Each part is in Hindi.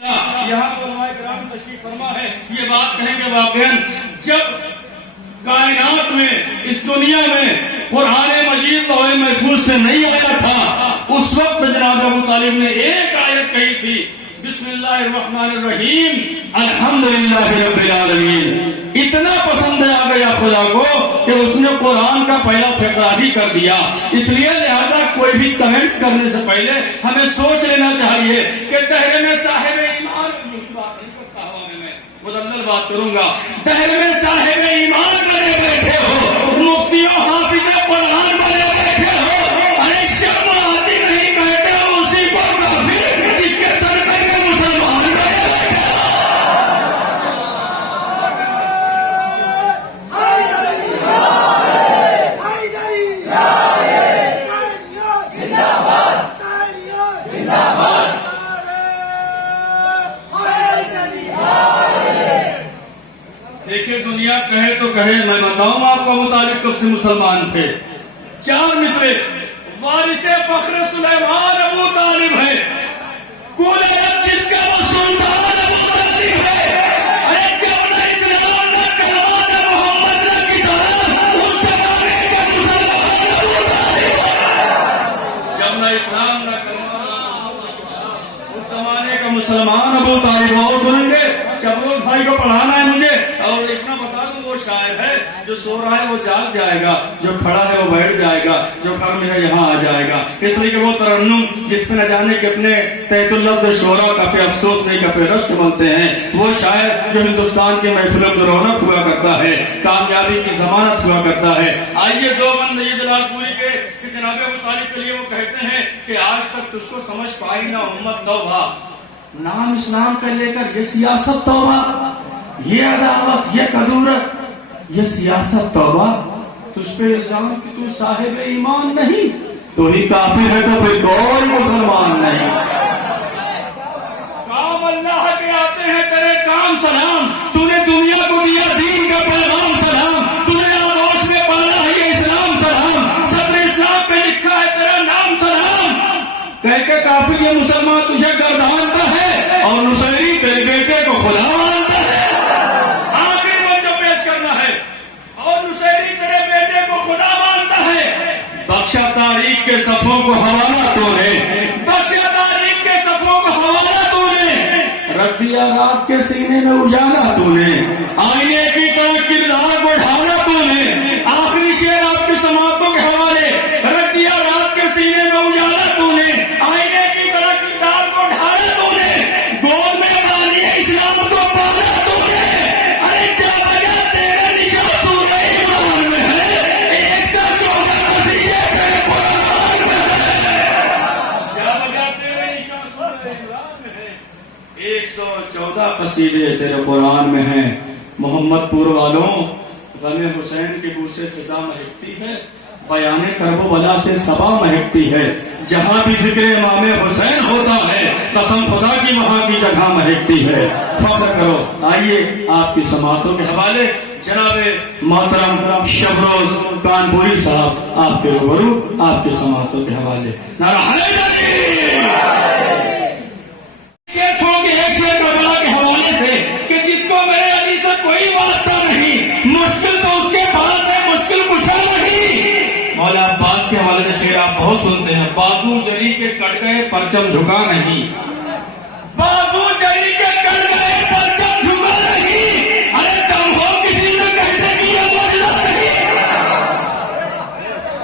यहाँ तशरीफ फरमा है, ये बात कहेंगे वाकई जब कायनात में इस दुनिया में कुरान मजीद लौह महफूज से नहीं आया था, उस वक्त जनाब अबू तालिब ने एक आयत कही थी, बिस्मिल्लाहिर्रहमानिर्रहीम अल्हम्दुलिल्लाहि रब्बिल आलमीन। इतना पसंद आ गया खुदा को कि उसने कुरान का पहला फकरा ही कर दिया। इसलिए लिहाजा कोई भी कमेंट्स करने से पहले हमें सोच लेना चाहिए कि दहर में साहिब ईमान, मुदल्लल बात करूंगा, दहर में साहिब ईमान बने बैठे हो, मुफ्तियों हाफिज़ कुरान बने बैठे हो, अरे शर्म आती नहीं कहते हो उसी को काफिर जिसके सर पे मुसलमान बने बैठे देखिए दुनिया कहे तो कहे, मैं बताऊं आपको अबू तालिब कब से मुसलमान थे। 4 मिसरे वारिसे फख्र सुलेमान अबू तालिब है, कुल अरब जिसका वो सुल्तान अबू तालिब है। अरे जब न इस्लाम न कलमा न मोहम्मद न किताब, उस जमाने के मुसलमान अबू तालिब है। जब न इस्लाम न कलमा उस जमाने का मुसलमान अबू तालिब। और सुनेंगे शबरोज भाई को पढ़ाना है मुझे, और इतना बता दूं वो शायर है, जो सो रहा है वो जाग जाएगा, जो खड़ा है वो बैठ जाएगा, जो घर में है यहाँ आ जाएगा। इसलिए कि वो तरन्नुम जिसमें न जाने कितने तैतुल्लफ्ज़ शोरा काफी अफसोस नहीं काफी रश्क बनते हैं, वो शायर जो हिंदुस्तान की महफिलों में रौनक हुआ करता है, कामयाबी की जमानत हुआ करता है। आइए दो बंद ये जलालपुरी के जनाब अबू तालिब के लिए वो कहते हैं कि आज तक तुझको समझ पाई ना उम्मत तौबा, नाम इस्लाम का लेकर ये सियासत तौबा, ये अदावत, ये कदूरत, ये सियासत तौबा, तुझ पे इल्जाम कि तू साहिब ईमान नहीं, तो ही काफिर है तो फिर कोई मुसलमान नहीं। काम अल्लाह के आते हैं तेरे काम सलाम, तूने दुनिया को दिया दीन का पैगाम सलाम, तूने आगोश में पाला है ये इस्लाम सलाम, सत्र इस्लाम पे लिखा है तेरा नाम सलाम। कह के काफिर ये मुसलमान तुझे गर्दानता है और नुसैरी तेरे बेटे को खुदा मानता है। आखिरी वक्त जो पेश करना है, और नुसैरी तेरे बेटे को खुदा मानता है। बख्शा तारीख के सफों को हवाला तूने, बख्शा तारीख के सफों को हवाला तूने, रख दिया रात के सीने में उजाला तूने, आईने की तरह किरदार को ढाला तूने। आखिरी शेर आपके समातों के हवाले, रख दिया रात के सीने में उजाला तूने, आईने की तरह किरदार को ढाला तूने, गोद में पानी इस्लाम को पाला तूने। अरे जा बजा तेरे निशान सूरह ईमान में है, 114 मसीहे पे कुरान में है। जा बजा तेरे निशान सूरह ईमान में है, 114 कसीदे तेरे कुरान में है। मोहम्मदपुर वालों, गमे हुसैन की बू से फिजा महकती है, बयाने करबला से सबा महकती है। जहाँ भी जिक्र इमाम हुसैन होता है, कसम खुदा की वहाँ की जगह महकती है। फख्र करो। आइए आपकी समातों के हवाले जनाबे मोहतरम शबरोज कानपुरी साहब आपके रूबरू आपकी समातों के हवाले। नारा के हवाले से कि जिसको मेरे अभी से कोई वास्ता नहीं, मुश्किल तो उसके पास है, मुश्किल कुशा नहीं। मौला अब्बास के हवाले से शेर आप बहुत सुनते हैं, बाजू जरी के कट गए परचम झुका नहीं, बाजू जरी के कट गए परचम झुका नहीं। अरे दम हो किसी में कहने की ये मौजूदा नहीं,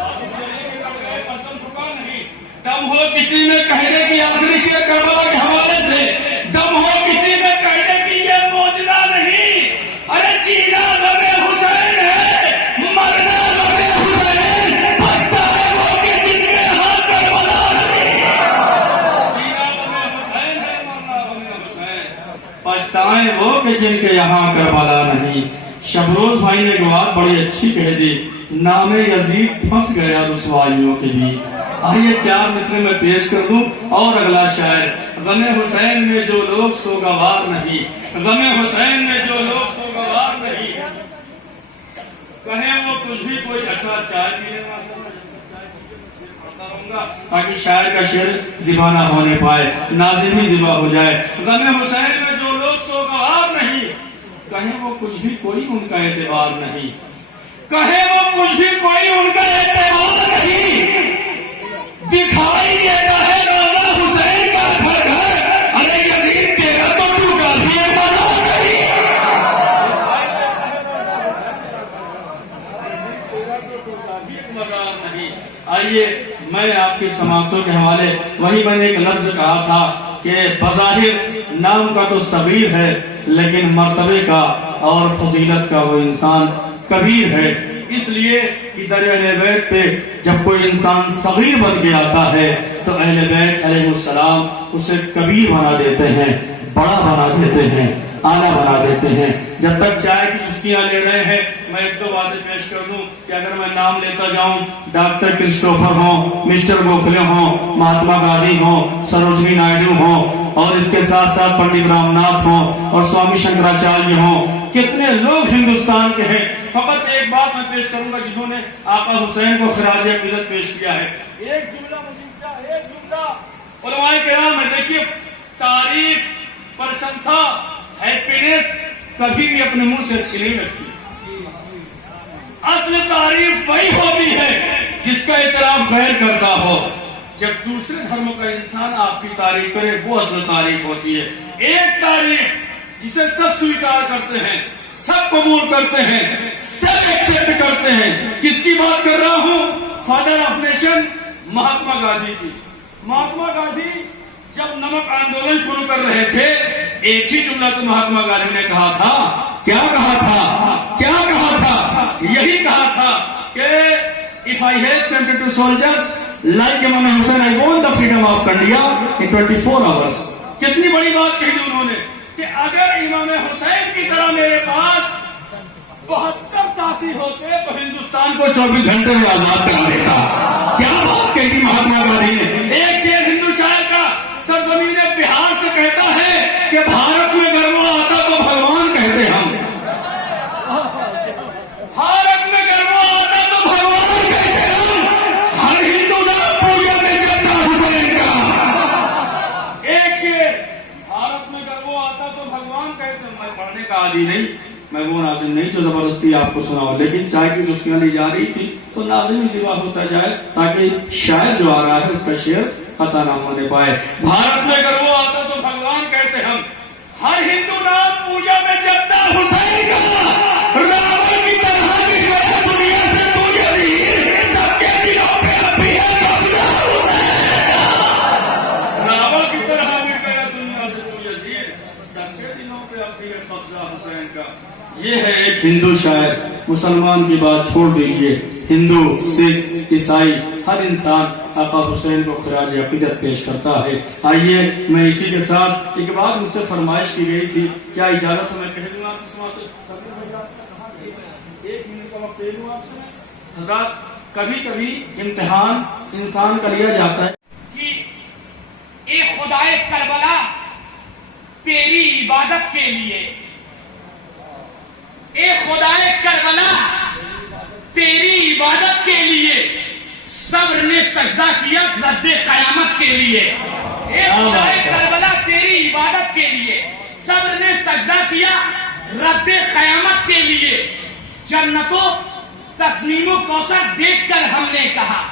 बाजू जरी के कट गए परचम झुका नहीं, दम हो किसी में कहने की आखिरी शेर करबला के हवाले से, दम हो किसी में कहने की ये मौजूदा नहीं। अरे जीना गमे हुसैन है, मरना गमे हुसैन, पछता है वो कि जिनके हाथ करबला नहीं। जीना गमे हुसैन है, मरना गमे हुसैन, पछताए वो कि जिनके यहाँ करबला नहीं। शबरोज भाई ने एक बात बड़ी अच्छी कह दी, नामे यजीद फंस गया रुसवाइयों के बीच। आइए 4 मिसरे में पेश कर दूं और अगला शायर, गमे हुसैन में जो लोग सोगवार नहीं, गमे हुसैन में जो लोग सोगवार नहीं, कहे वो कुछ भी कोई अच्छा चाय पीने वाला करूंगा ताकि शायर का शेर ज़िबा ना होने पाए, नाज़िम ही ज़िबा हो जाए। गम हुसैन में जो लोग सोगवार नहीं, कहे वो कुछ भी कोई उनका एतबार नहीं, कहे वो कुछ भी कोई उनका एतबार नहीं। दिखाई देता है रोज़ा हुसैन का घर घर, अरे यजीद तेरा तो टूटा भी मज़ार नहीं। मज़ार नहीं। आइए मैं आपकी समाअतों के हवाले, वही मैंने एक लफ्ज कहा था कि बज़ाहिर नाम का तो सगीर है, लेकिन मर्तबे का और फजीलत का वो इंसान कबीर है। इसलिए कि दर अहले बैत पे जब कोई इंसान सगीर बन के आता है तो अहले बैत अलैहिस्सलाम उसे कबीर बना देते हैं, बड़ा बना देते हैं, आला बना देते हैं। जब तक चाय की चुस्कियां ले रहे हैं, मैं एक दो बातें पेश कर दूं कि अगर मैं नाम लेता जाऊं, डॉक्टर क्रिस्टोफर हो, मिस्टर गोखले हो, महात्मा गांधी हो, सरोजनी नायडू हो, और इसके साथ साथ पंडित रामनाथ हो और स्वामी शंकराचार्य हो, कितने लोग हिंदुस्तान के हैं। फकत एक बात मैं पेश करूंगा जिन्होंने आका हुसैन को खिराज अकीदत पेश किया है। एक जुमला मुझे, एक जुमला उलमाए किराम है। देखिए, तारीफ, प्रशंसा, हैप्पीनेस कभी भी अपने मुंह से अच्छी नहीं लगती। असल तारीफ वही होती है जिसका इतराफ गैर करता हो। जब दूसरे धर्मों का इंसान आपकी तारीफ करे, वो असल तारीफ होती है। एक तारीफ जिसे सब स्वीकार करते हैं, सब कबूल करते हैं, सब एक्सेप्ट करते हैं। किसकी बात कर रहा हूं? Father of nation Mahatma Gandhi की। महात्मा गांधी जब नमक आंदोलन शुरू कर रहे थे, एक ही जुमला तो महात्मा गांधी ने कहा था। क्या कहा था? क्या कहा था? यही कहा था कि if I have 72 soldiers like Imam Hussain, I want the freedom of India in 24 hours. कितनी बड़ी बात कही उन्होंने कि अगर इमाम हुसैन की तरह मेरे पास 72 साथी होते तो हिंदुस्तान को 24 घंटे में आजाद करा देता। क्या बात कही थी महात्मा गांधी ने। एक शेर हिंदू शायर का सरजमीन बिहार से कहता है कि भारत में गर्व आता तो भगवान कहते हम, भारत में गर्व आता तो भगवान कहते हम, हर हिंदू नाम पूजा में जपता हुसैन का। एक शेर, भारत में गर्व आता तो भगवान कहते। मैं पढ़ने का आदी नहीं, मैं वो नाज़िम नहीं जो जबरदस्ती आपको सुनाऊं, लेकिन चाय की चुस्कियां ली जा रही थी तो नाज़िम ही सिवा होता जाए ताकि शायर जो आ रहा है उसका शेर पता ना होने पाए। भारत में गर्व आता तो भगवान कहते हम, हर हिंदू नाम पूजा में जपता हुसैन का। रावण की तरह की गया दुनिया से तू यजीद, सबके दिलों पे अभी है कब्जा हुसैन का। रावण की तरह गिर गया दुनिया से तू यजीद, सबके दिलों पे अभी है कब्जा हुसैन का। ये है एक हिंदू शायर। मुसलमान की बात छोड़ दीजिए, हिंदू, सिख, ईसाई, हर इंसान आका हुसैन को खिराज अकीदत पेश करता है। आइए मैं इसी के साथ, एक बात मुझसे फरमाइश की गई थी, क्या इजाजत है मैं कह दूंगा आपकी समाअत? एक मिनट का वक्त ले लूं आपसे। हज़रात, कभी कभी इम्तिहान इंसान का लिया जाता है कि ए खुदाए करबला तेरी इबादत के लिए, ए खुदाए करबला तेरी इबादत के लिए सब्र ने सजदा किया रद्दे कयामत के लिए। ए खुदाए करबला तेरी इबादत के लिए सब्र ने सजदा किया रद्दे कयामत के लिए। जन्नतो तस्नीमो कौसर देखकर हमने कहा,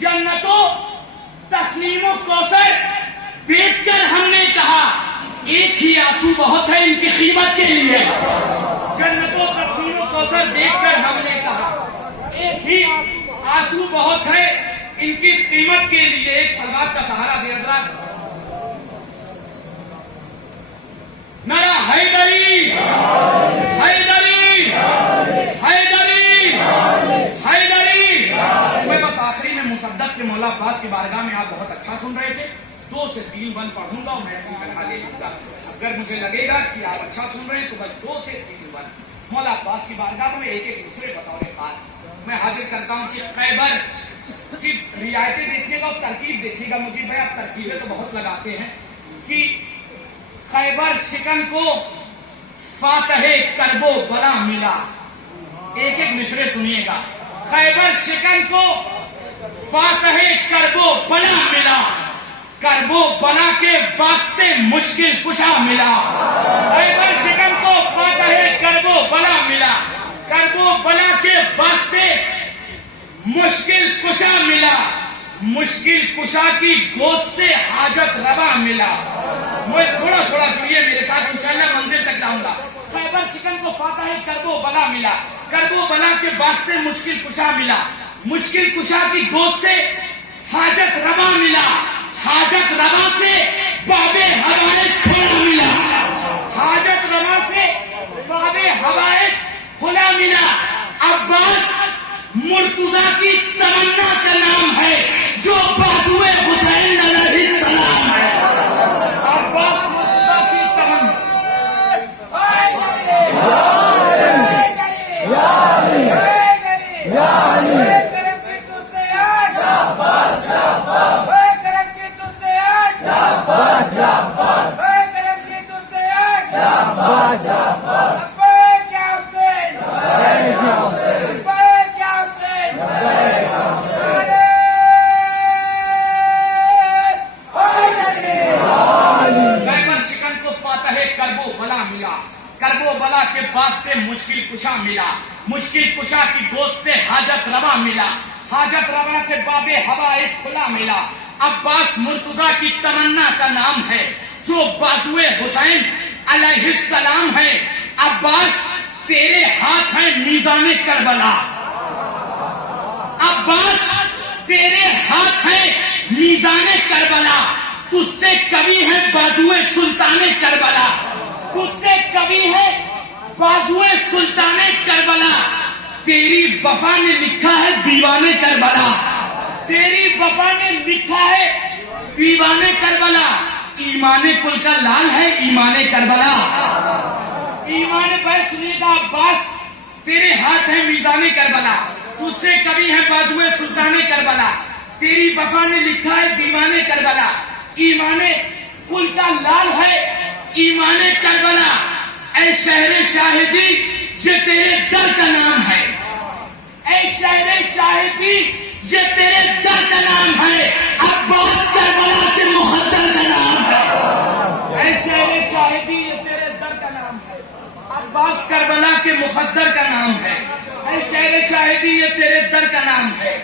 जन्नतो तस्नीमो कौसर देखकर हमने कहा, एक ही आंसू बहुत है इनकी कीमत के लिए। जन्नतो तस्नीमो कौसर देखकर हमने कहा, एक ही आंसू बहुत है इनकी कीमत के लिए। एक सलवात का सहारा दे जरा। नारा हैदरी, हैदरी, हैदरी, हैदरी। मैं बस आखिरी में मुसद्दस के मौला अब्बास की बारगाह में आप बहुत अच्छा सुन रहे थे, 2 से 3 बंद पढ़ूंगा और मैं अपनी तनख्वाह ले लूंगा। अगर मुझे लगेगा कि आप अच्छा सुन रहे हैं तो बस 2 से 3 बंद मौला अब्बास की बारगाह में एक एक दूसरे बतौर खास मैं हाजिर करता हूं कि खैबर सिर्फ रियायतें देखिएगा और तरकीब देखिएगा। मुझे भाई आप तरकीबें तो बहुत लगाते हैं कि खैबर शिकन को फातहे करबो बला मिला। एक एक मिसरे सुनिएगा। खैबर शिकन को फातहे करबो बला मिला, करबो बला के वास्ते मुश्किल कुशा मिला। खैबर शिकन को फातहे करबो बला मिला, करबो बला के वास्ते मुश्किल कुशा मिला, मुश्किल कुशा की गोद से हाजत रवा मिला। मुझे थोड़ा थोड़ा जुड़िए मेरे साथ, इंशाल्लाह मंजिल तक लाऊंगा। खैबर शिकन को फातहे करबो बला मिला, करबो बला के वास्ते मुश्किल कुशा मिला, मुश्किल कुशा की गोद से हाजत रवा मिला, हाजत रवा से बाबे हवाइज खुला मिला, हाजत रवा से बाबे हवाइज खुला मिला। अब्बास मुर्तुजा की तमन्ना का नाम है, जो बाजुए हुसैन अलैहिस्सलाम है। अब्बास मुर्तुजा की तमन्ना, करबो बला के वास्ते मुश्किल कुशा मिला, मुश्किल कुशा की गोद से हाजत रवा मिला, हाजत रवा से बाबे हवाइज खुला मिला। अब्बास मुर्तुजा की तमन्ना का नाम है, जो बाजुए हुसैन अलैहिस्सलाम है। अब्बास तेरे हाथ है मीज़ाने करबला, अब्बास तेरे हाथ है मीज़ाने करबला, तुझसे कभी है बाजुए सुल्ताने करबला, तुझसे कभी है बाजुए सुल्ताने करबला। तेरी वफा ने लिखा है दीवाने करबला, तेरी वफा ने लिखा है दीवाने करबला। ईमाने कुल का लाल है ईमाने करबला, ईमाने पर सुनिएगा। अब्बास तेरे हाथ है मीज़ाने करबला, तुझसे कभी है बाजुए सुल्ताने करबला। तेरी वफा ने लिखा है दीवाने करबला, ईमाने कुल का लाल है ईमाने करबला। ऐ शहरे शाहिदी ये तेरे दर का नाम है, ऐ शहरे शाहिदी ये तेरे दर का नाम है। अब्बास करबला के मुहद्दर का नाम है, ऐ शहरे शाहिदी ये तेरे दर का नाम है। अब्बास करबला के मुहद्दर का नाम है, ऐ शहरे शाहिदी ये तेरे दर का नाम है।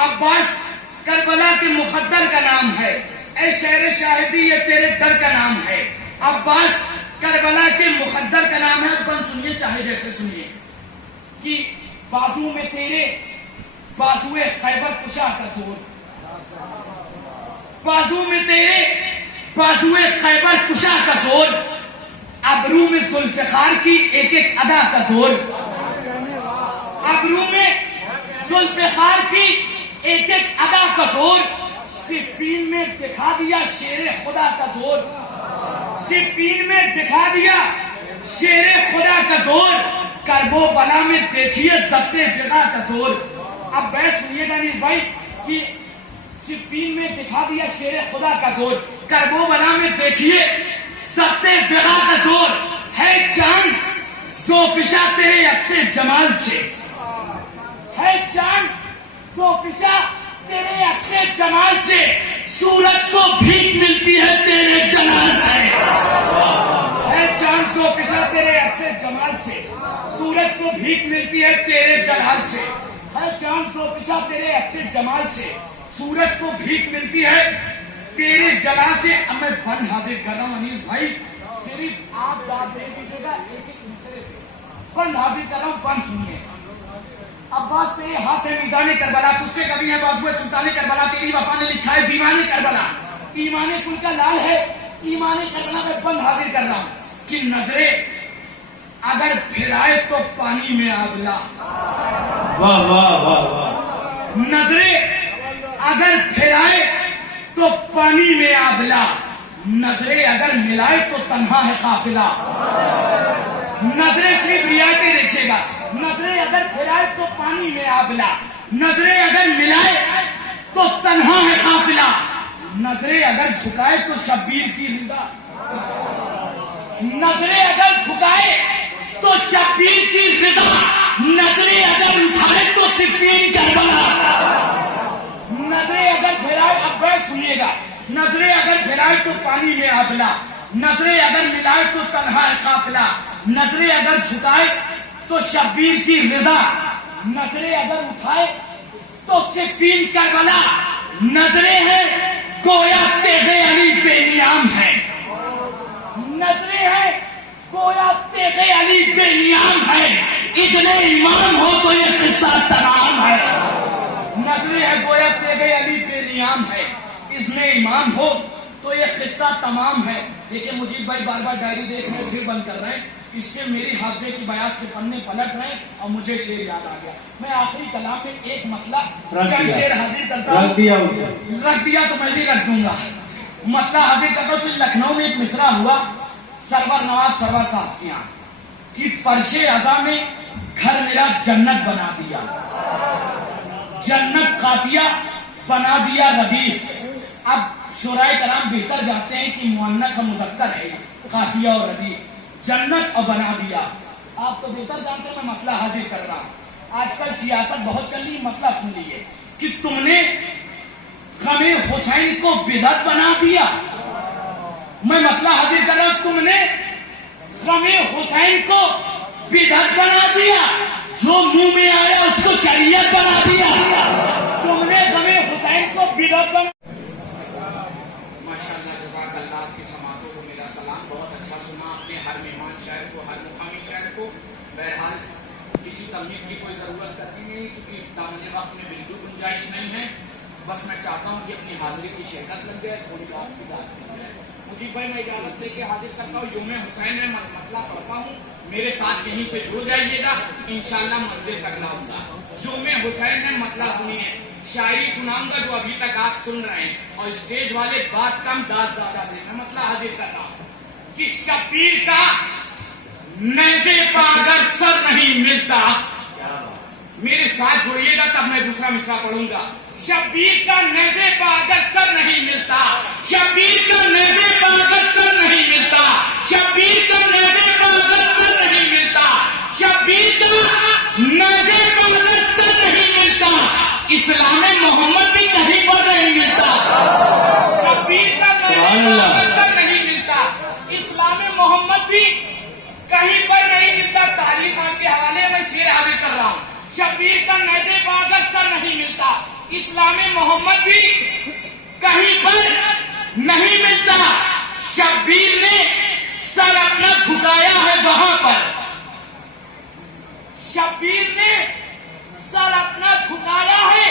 अब्बास करबला के मुहद्दर का नाम है, ऐ शहरे शाहिदी ये तेरे दर का नाम है। अब्बास करबला के मुकद्दर का नाम है। अपन सुनिए चाहे जैसे सुनिए कि बाजू में तेरे बाजुए खैबर कुशा का जोर, बाजू में तेरे बाजुए खैबर कुशा का जोर, अबरू में जुल्फ़िकार की एक एक अदा का जोर, अबरू में जुल्फ़िकार की एक एक अदा का जोर। सिफ़ीन में दिखा दिया शेरे खुदा का जोर, सिफ़ीन में दिखा दिया शेरे खुदा का जोर। करबो बला में देखिए ज़ब्ते बिगा का जोर। अब बैठ सुनिएगा नहीं भाई कि सिफ़ीन में दिखा दिया शेरे खुदा का जोर, करबो बला में देखिए ज़ब्ते बिगा का जोर। है चांद ज़ोफ़िशा तेरे अक्से जमाल से, है चांद ज़ोफ़िशा तेरे अक्से जमाल से, सूरज को भीख मिलती है तेरे जलाल से। है चांद ज़ोफ़िशा तेरे अक्से जमाल से, सूरज को भीख मिलती है तेरे जलाल से। है चांद ज़ोफ़िशा तेरे अक्से जमाल से, सूरज को भीख मिलती है तेरे जलाल से। अब मैं बंद हाजिर कर रहा हूँ अनीस भाई, सिर्फ आप बात दे दीजिएगा एक एक मिसरे पे। बंद हाजिर कर रहा हूँ, बंद सुनिए। अब्बास तेरे हाथ है मीज़ाने करबला, तुझसे कभी है बाजुए सुल्ताने करबला। तेरी वफा ने लिखा है दीवाने करबला, ईमाने कुल का लाल है ईमाने करबला। मैं बंद हाजिर कर रहा हूँ कि नजरे अगर फिराए तो पानी में आबला, वाह वाह वाह वाह। नजरे अगर फिराए तो पानी में आबला, नजरे अगर मिलाए तो तन्हा है काफिला। नजरे सिर्फ रियायतें रखिएगा, नजरे अगर फिराए तो पानी में आबला, नजरे अगर मिलाए तो तन्हा है काफिला। नजरे अगर झुकाए तो शब्बीर की रिजा, नजरे अगर झुकाए तो शब्बीर की रिजा, नजरे अगर उठाए तो सिफ़ीन करबला। बस सुनिएगा, नजरें अगर भिराए तो पानी में आबला, नजरें अगर मिलाए तो तन्हा है काफिला, नजरें अगर झुकाए तो शब्बीर की रिजा, नजरें अगर उठाए तो सिफ़ीन करबला, नजरें हैं गोया तेगे अली बेनियाम है, नजरें हैं गोया तेगे अली बेनियाम है, इतने ईमान हो तो ये किस्सा तमाम है। नजरें हैं गोया तेगे अली बेनियाम है, इसमें ईमान हो तो ये किस्सा तमाम है। देखिए मुजीब भाई बार बार डायरी देख रहे हैं, फिर बंद कर रहे हैं, इससे मेरी हाफजे की बयास के पन्ने पलट रहे हैं और मुझे शेर याद आ गया। मैं आखिरी कलाम में एक मतला चंद शेर हाजिर करता हूँ, रख दिया तो मैं भी रख दूंगा। मतला हाजिर करता हूँ। लखनऊ में एक मिसरा हुआ सरवर नवाज सरवर साहब के यहाँ कि फर्शे अज़ा में घर मेरा जन्नत बना दिया, जन्नत काफिया बना दिया रदीफ। अब शुराए कलाम बेहतर जाते हैं कि मुअन्नस और मुज़क्कर है काफिया और रदीफ, जन्नत और बना दिया। आप तो बेहतर जानते हैं, मैं मतला हाजिर कर रहा हूं। आजकल सियासत बहुत चल रही, मतला सुन लीजिए कि तुमने गमे हुसैन को बिदअत बना दिया। मैं मतला हाजिर कर रहा हूं, तुमने गमे हुसैन को बिदअत बना दिया, जो मुंह में आया उसको शरीयत बना दिया। तुमने गमे हुसैन को बिदअत बना। माशाअल्लाह, जज़ाकल्लाह, आपकी समातों को मेरा सलाम। बहुत अच्छा सुना आपने, हर मेहमान शायर को, हर मुकामी शायर को। बहरहाल किसी तमहीद की कोई जरूरत करती नहीं, क्योंकि दामन वक्त में बिल्कुल गुंजाइश नहीं है। बस मैं चाहता हूँ कि अपनी हाजिरी की शिरकत लग जाए, थोड़ी बात की बात की जाए। मुजीब भाई, मैं इजाजत लेके हाजिर करता हूँ। यौम हुसैन है, मतला पढ़ता हूँ, मेरे साथ यहीं से जुड़ जाइएगा, इंशाअल्लाह मंजिल तक लाऊंगा। यौम हुसैन है, मतला सुनिए। शायरी सुनाऊंगा जो अभी तक आप सुन रहे हैं, और स्टेज वाले बात कम दास ज्यादा दें। मैं मतलब हाजिर कर रहा हूं कि शब्बीर का नेज़े पर अगर सर नहीं मिलता, मेरे साथ जुड़िएगा तब मैं दूसरा मिसरा पढ़ूंगा। शब्बीर का नेज़े पर अगर सर नहीं मिलता, शब्बीर का नेज़े पर अगर सर नहीं मिलता, शब्बीर का नेज़े पर अगर सर नहीं मिलता, शब्बीर का नेज़े पर अगर सर नहीं मिलता, इस्लाम मोहम्मद भी कहीं पर नहीं मिलता। शब्बीर का असर नहीं मिलता, इस्लाम मोहम्मद भी कहीं पर नहीं मिलता। तारीख आपके हवाले में शेर हाजिर कर रहा हूँ। शब्बीर का नेज़े पर अगर सर नहीं मिलता, इस्लाम मोहम्मद भी कहीं पर नहीं मिलता। शब्बीर ने सर अपना झुकाया है वहां पर, शब्बीर ने सर अपना झुकाया है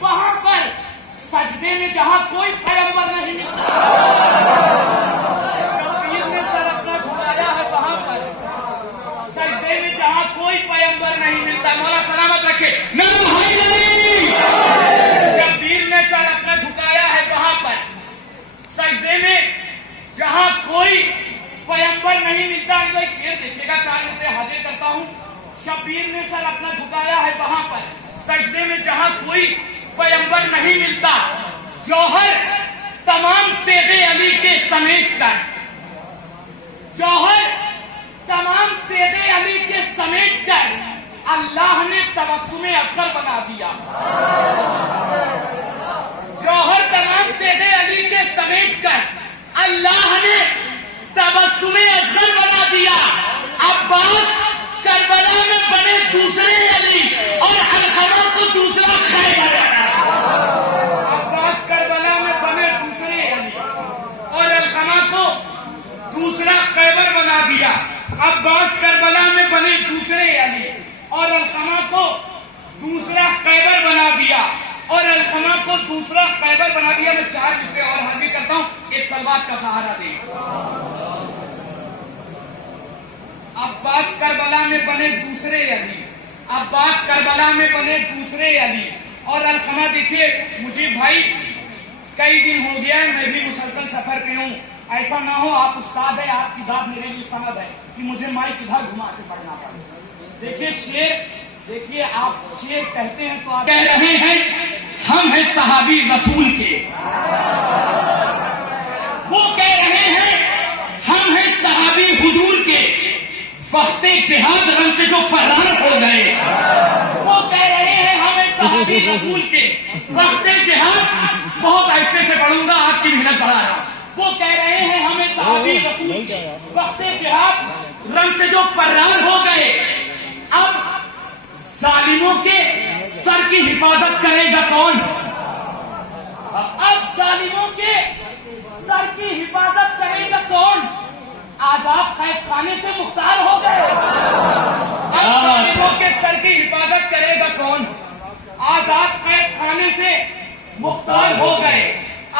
वहां पर, सजदे में जहां कोई पैगंबर नहीं मिलता। शब्बीर ने सर अपना झुकाया है वहां पर, सजदे में जहां कोई पैगंबर नहीं मिलता। मौला सलामत रखे। शब्बीर ने सर अपना झुकाया है वहां पर, सजदे में जहां कोई पैगंबर नहीं मिलता। इनको एक शेर देखिएगा, 4 मिसरे हाजिर करता हूं। शब्बीर ने सर अपना झुकाया है वहां पर, सजदे में जहां कोई पैगंबर नहीं मिलता। जौहर तमाम तेगे अली के समेट कर, जौहर तमाम तेगे अली के समेट कर अल्लाह ने तबस्सुमे असगर बना दिया। जौहर तमाम तेगे अली के समेट कर अल्लाह ने तबस्सुमे असगर बना दिया। अब्बास करबला में बने दूसरे अली और अलखमा को दूसरा खैबर बना। अब्बास करबला में बने दूसरे अली और अलखमा को दूसरा खैबर बना दिया। अब्बास करबला में बने दूसरे अली और अलखमा को दूसरा खैबर बना दिया, और अलखमा को दूसरा खैबर बना दिया। मैं 4 मिसरे और हाजिर करता हूं, एक सलवात का सहारा दे। अब्बास करबला में बने दूसरे अली, अब्बास करबला में बने दूसरे अली और अलखमा। देखिए मुजीब भाई, कई दिन हो गया है, मैं भी मुसलसल सफर पे हूँ। ऐसा ना हो आप उस्ताद है, आपकी बात मेरे लिए समझ है कि मुझे माइक इधर घुमा के पढ़ना पड़े। देखिए शेर, देखिए आप शेर कहते हैं तो आप कह रहे हैं हम हैं सहाबी रसूल के, वो कह रहे हैं हम हैं सहाबी हुजूर के, वक्ते जिहाद रन से जो फरार हो गए। वो कह रहे हैं हम हैं सहाबी रसूल के वक्त जिहाद, बहुत ऐसे से पढ़ूंगा, आपकी मेहनत बढ़ा रहा हूं। वो कह रहे हैं हमें सहाबी रसूल के वक्त जिहाद रंग से जो फर्रार हो गए, अब जालिमों के सर की हिफाजत करेगा कौन? अब जालिमों के सर की हिफाजत करेगा कौन? आजाद कैद खाने से मुख्तार हो गए। अब जालिमों के सर की हिफाजत करेगा कौन? आजाद कैद खाने से मुख्तार हो गए।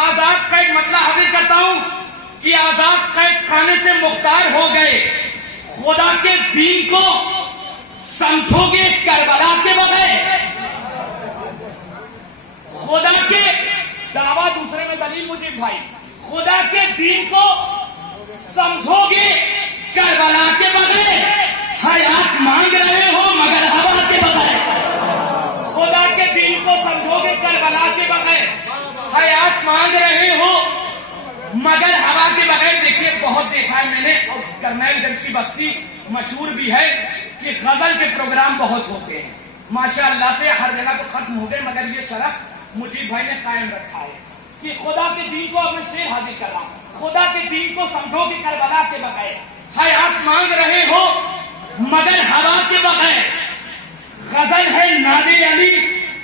आजाद कैद मतलब हाजिर करता हूं कि आजाद कैद खाने से मुख्तार हो गए। खुदा के दीन को समझोगे करबला के बगैर? खुदा के दावा दूसरे में दलील मुझे भाई, खुदा के दीन को समझोगे करबला के बगैर? हयात मांग रहे हो मगर हवा के बगैर। खुदा के दीन को समझोगे करबला के बगैर, हयात मांग रहे हो मगर हवा के बगैर। देखिए बहुत देखा है मैंने, और करनैलगंज की बस्ती मशहूर भी है कि गजल के प्रोग्राम बहुत होते हैं। माशाअल्लाह से हर जगह तो खत्म हो गए, मगर ये शरफ मुजीब भाई ने कायम रखा है कि खुदा के दीन को अब मैं शेर हाजिर कर रहा हूं। खुदा के दीन को समझोगे करबला के बगैर, हयात मांग रहे हो मगर हवा के बगैर। गजल है नादे अली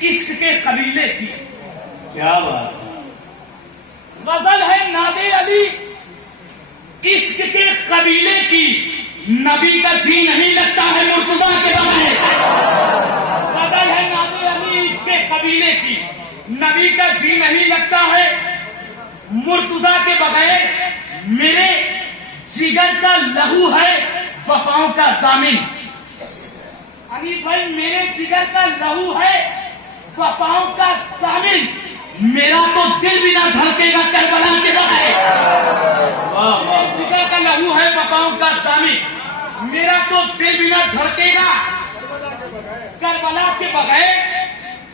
इश्क के कबीले की। क्या बात है। गजल है नादे अली इश्क के कबीले की। नबी का जी नहीं लगता है मुर्तजा के बगैर। गजल है नादे अली इश्क के कबीले की। नबी का जी नहीं लगता है मुर्तजा के बगैर। मेरे जिगर का लहू है वफाओं का जामिन। अनीस भाई, मेरे जिगर का लहू है वफाओं का जामिन। मेरा तो दिल भी ना धड़केगा करबला के बगैर। मेरे जिगर का लहू है वफाओं का जामिन। मेरा तो दिल भी ना धड़केगा करबला के बगैर।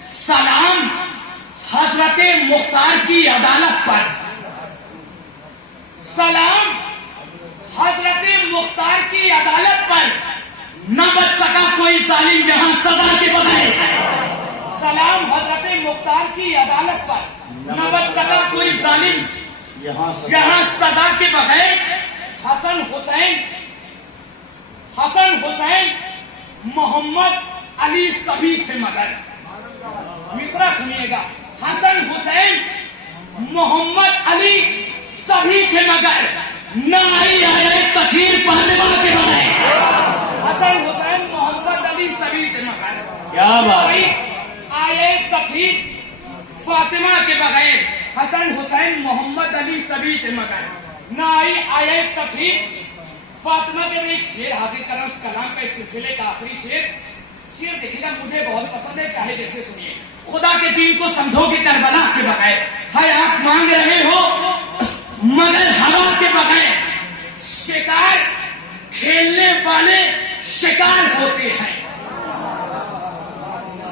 सलाम हजरत मुख्तार की अदालत पर। सलाम हजरत मुख्तार की अदालत पर। न बच सका कोई जालिम यहां सजा के बगैर। सलाम हजरत मुख्तार की अदालत पर। न बच सका कोई जालिम यहां सजा के बगैर। हसन हुसैन मोहम्मद अली सभी थे मगर। मिसरा सुनिएगा, हसन हुसैन मोहम्मद अली सभी थे मगर न आई आए तकरीर फातिमा के बगैर। हसन हुसैन मोहम्मद अली सभी थे मगर क्या बात है। आए तकरीर फातिमा के बगैर। हसन हुसैन मोहम्मद अली सभी थे मगर न आई आए तकरीर फातिमा के। एक शेर हाजिर कर रहा हूं, उस कलाम का इस सिलसिले का आखिरी शेर देखिएगा, मुझे बहुत पसंद है, चाहे जैसे सुनिए। खुदा के दीन को समझोगे करबला के बगैर। हयात मांग रहे हो मगर हवा के बगैर। शिकार खेलने वाले शिकार होते हैं।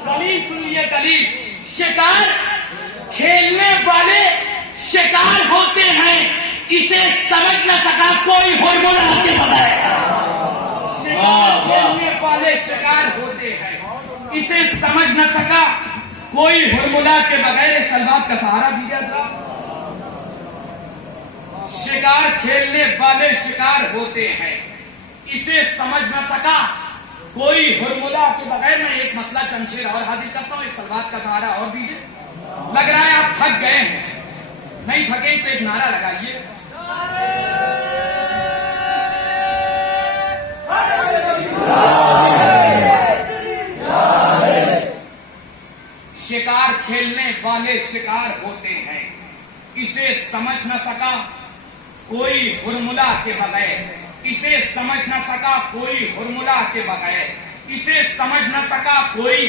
दलील सुनिए, दलील। शिकार खेलने वाले शिकार होते हैं, इसे समझ न सका कोई हुरमुला के बगैर। शिकार खेलने वाले शिकार होते हैं, इसे समझ न सका कोई हुरमुला के बगैर। सलवात का सहारा दीजिए जरा। शिकार खेलने वाले शिकार होते हैं, इसे समझ न सका कोई हुरमुला के बगैर। मैं एक मतला चमशेर और हाजिर करता हूं, एक सलवात का सहारा और दीजिए। लग रहा है आप थक गए हैं, नहीं थके तो एक नारा लगाइए। शिकार खेलने वाले शिकार होते हैं, इसे समझ न सका कोई हुरमुला के बगैर। इसे समझ न सका कोई हुरमुला के बगैर। इसे समझ न सका कोई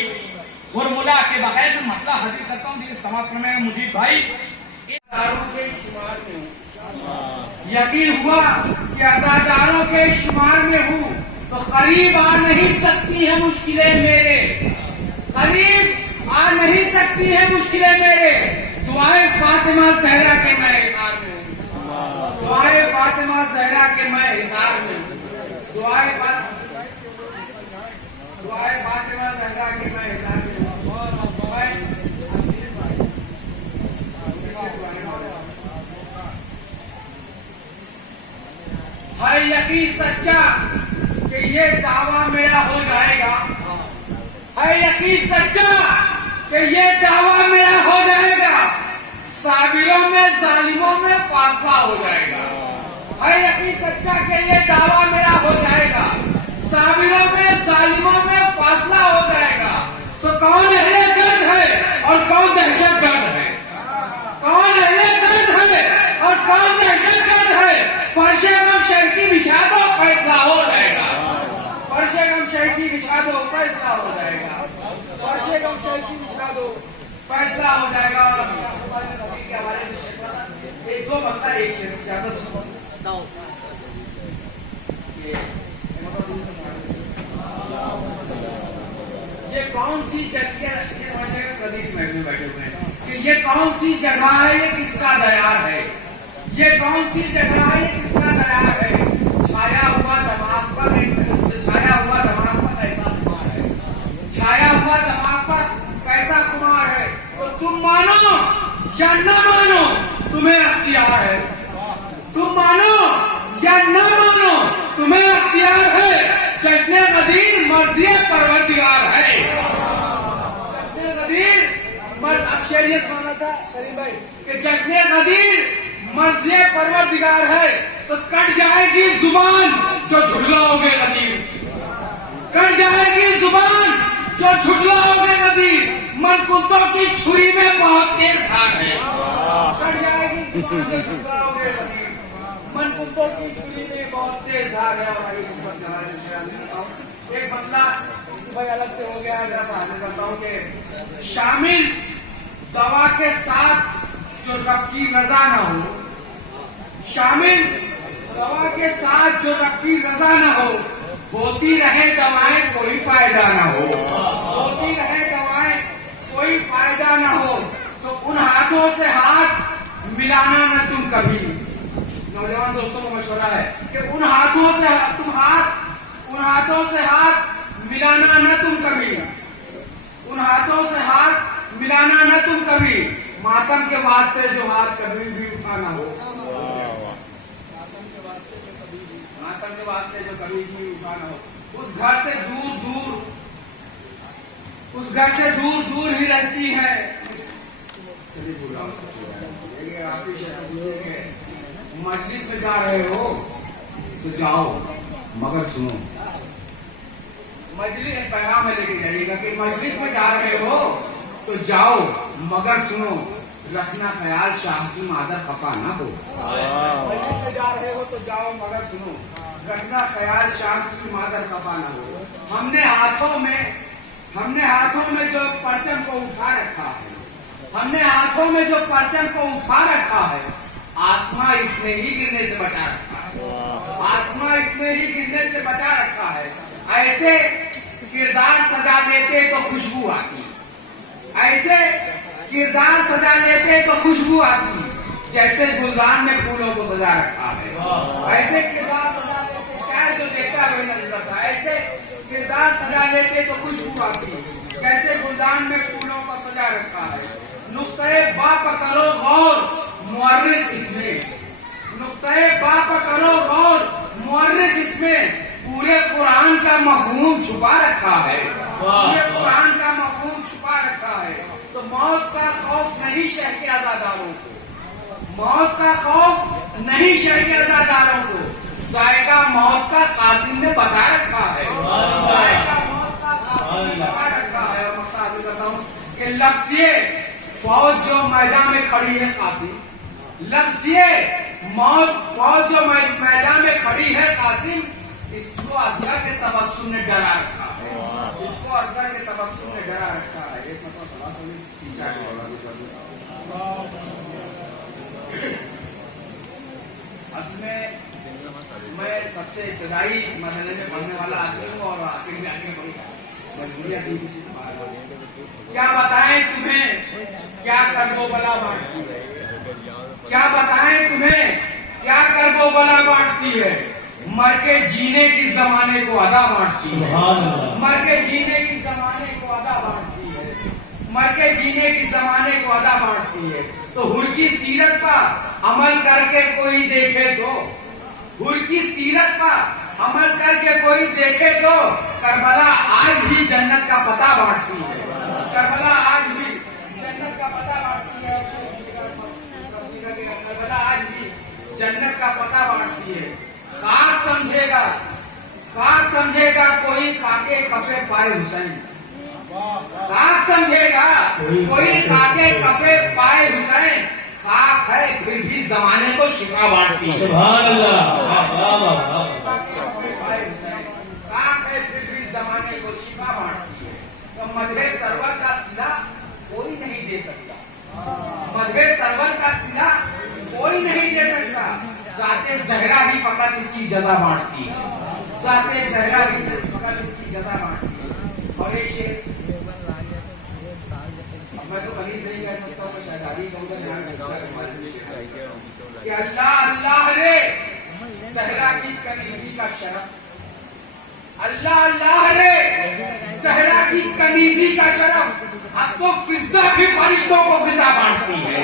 हुरमुला के बगैर। मैं मतलब हाजिर करता हूँ, देखिए समाप्त में मुझे भाई के शुमार में हूँ। यकीन हुआ कि अज़ादारों के शुमार में हूँ, तो करीब आ नहीं सकती है मुश्किलें मेरे। करीब आ नहीं सकती है मुश्किलें मेरे। दुआए फातिमा ज़हरा के मैं इज़हार में हूँ। दुआए फातिमा ज़हरा के मैं इज़हार में हूँ। दुआए फातिमा ज़हरा के मैं इज़हार में हूँ। है यकीन सच्चा कि ये दावा मेरा हो जाएगा, है यकीन सच्चा कि ये दावा मेरा हो जाएगा, साबिरों में जालिमों में फासला हो जाएगा। है यकीन सच्चा कि ये दावा मेरा हो जाएगा, साबिरों में जालिमों में फासला हो जाएगा। तो कौन अहले दर्द है और कौन दहशतगर्द है? कौन अहले दर्द है और कौन दहशतगर्द है? फर्शे गम शहकी बिछा दो, फैसला हो जाएगा। फर्शे गम शहकी बिछा दो, फैसला हो जाएगा। फर्शे गम शहकी बिछा दो, फैसला हो जाएगा। और नबी के हवाले से एक दो बंदा एक इजाजत ये कौन सी जगह, ये समझने का गरीब महल में बैठे हुए हैं कि ये कौन सी जगह है, ये किसका दयार है? ये कौन सी जगह है, ये किसका दयार है? छाया हुआ दिमाग पर छाया हुआ दिमाग पर कैसा कुमार है? छाया हुआ दिमाग पर कैसा कुमार है? तो तुम मानो या न मानो, तुम्हें अख्तियार है। तुम मानो या न मानो, तुम्हें अख्तियार है। जश्न कदीर मर्ज़ी परवरदिगार है। जश्न कदीर अब शेरियत माना था करीम भाई कि जश्न कदीर मर्ज़ी परवरदिगार है। तो कट जाएगी जुबान जो झुठलाओगे कदीर, कट जाएगी जुबान जो झुठलाओगे कदीर। मनकुत्तों की छुरी में बहुत तेज धार है। कट जाएगी जुबान जो झुठलाओगे कदीर, मनकुत्तों की छुरी में बहुत तेज धार है। और एक बंदा भाई अलग से हो गया, जरा हाजिर करता हूँ कि शामिल दवा के साथ जो रब की रजा न हो, शामिल दवा के साथ जो रब की रजा न हो, होती रहे दवाएं कोई फायदा न हो, होती रहे दवाएं कोई फायदा न हो। तो उन हाथों से हाथ मिलाना न तुम कभी। नौजवान दोस्तों को मशवरा है कि उन हाथों से हाथ मिलाना न तुम कभी, उन हाथों से हाथ मिलाना न तुम कभी। मातम के वास्ते जो हाथ कभी भी उठाना हो, मातम के वास्ते जो कभी भी उठाना हो। उस घर से दूर दूर, उस घर से दूर दूर ही रहती है। मजलिस में जा रहे हो तो जाओ मगर सुनो। मजलिस पैगाम में लेके जाइएगा कि मजलिस में जा रहे हो तो जाओ मगर सुनो। रखना ख्याल शाम की मादर खफा ना हो। मजलिस में जा रहे हो तो जाओ मगर सुनो। रखना ख्याल शाम की मादर खफा ना हो। हमने हाथों में जो परचम को उठा रखा है, हमने हाथों में जो परचम को उठा रखा है, आसमां इसमें ही गिरने से बचा रखा है। आसमां इसमें ही गिरने से बचा रखा है। ऐसे किरदार सजा लेते तो खुशबू आती, ऐसे किरदार सजा लेते तो खुशबू आती, जैसे गुलदान में फूलों को सजा रखा है। ऐसे किरदार सजा लेते, शायद जो देखता है वही नजर आता है। ऐसे किरदार सजा लेते तो खुशबू आती, जैसे गुलदान में फूलों को सजा रखा है। नुक्ते बाप करो गौर मुअर्रिख इसमें, नुक्ते बाप करो गौर मुअर्रिख इसमें। पूरे कुरान का मफहूम छुपा रखा है, पूरे कुरान का मफहूम छुपा रखा है। तो मौत का खौफ नहीं शह के आजादारों को, मौत का खौफ नहीं शह के आजादारों को। जायका मौत का कासिम ने बता रखा है, जायका मौत का कासिम ने बता रखा है। और मैं आगे करता हूँ कि लफ्ज़िए फौज जो मैदान में खड़ी है कासिम, लफ्ज़िए फौज जो मैदान में खड़ी है कासिम, इसको असगर के तबस्सुम ने डरा रखा है, इसको असगर के तबस्सुम ने डरा रखा है। एक मतलब सवाल थोड़ी पीछा असल में मैं सबसे इब्तदाई मरहले में पढ़ने वाला आदमी हूँ और आखिर में आगे बढ़ी क्या बताएं तुम्हें क्या करबो बला बांटती है, क्या बताएं तुम्हें क्या करबो बला बांटती है। मर के जीने की जमाने को अदा बांटती है, मर के जीने की जमाने को अदा बांटती है, मर के जीने की जमाने को अदा बांटती है। तो हुर की सीरत पर अमल करके कोई देखे तो, हुर की सीरत पर अमल करके कोई देखे तो करबला आज भी जन्नत का पता बांटती है। करबला आज भी जन्नत का पता बांटती है। करबला आज भी जन्नत का पता बांटती है। खाक समझेगा कोई खाके कफे पाए हुसैन। खाक समझेगा कोई खाके कफे पाए हुसैन। खाक है फिर भी जमाने को शिफा बांटती है। सुभान अल्लाह। खाक है फिर भी जमाने को शिफा बांटती है। तो मजहे सरवर का सिला कोई नहीं दे सकता। मजहे सरवर का सिला कोई नहीं दे सकता। जाते जहरा ही फकत इसकी जजा बांटती है। जाते जहरा ही फकत इसकी जजा बांटती है। और ये शेर मैं तो कहीं नहीं कह सकता हूँ, शहजादी कहूँगा ध्यान रखना कि अल्लाह अल्लाह रे सहरा की कनीजी का शरफ। अल्लाह अल्लाह रे सहरा की कनीजी का शरफ। अब तो फिजा भी फरिश्तों को फिजा बांटती है।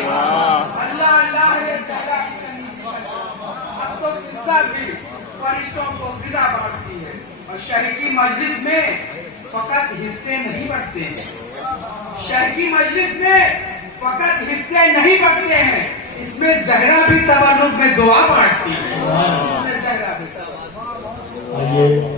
अल्लाह अल्लाह रे सहरा की कनीजी का शरफ। अब तो फिजा भी फरिश्तों को फिजा बांटती है। और शहर की मजलिस में फकत हिस्से नहीं बंटते हैं। शहर की मजलिस में फकत हिस्से नहीं बंटते हैं। इसमें जहरा भी तबर्रुक में दुआ बांटती है। इसमें जहरा भी आइए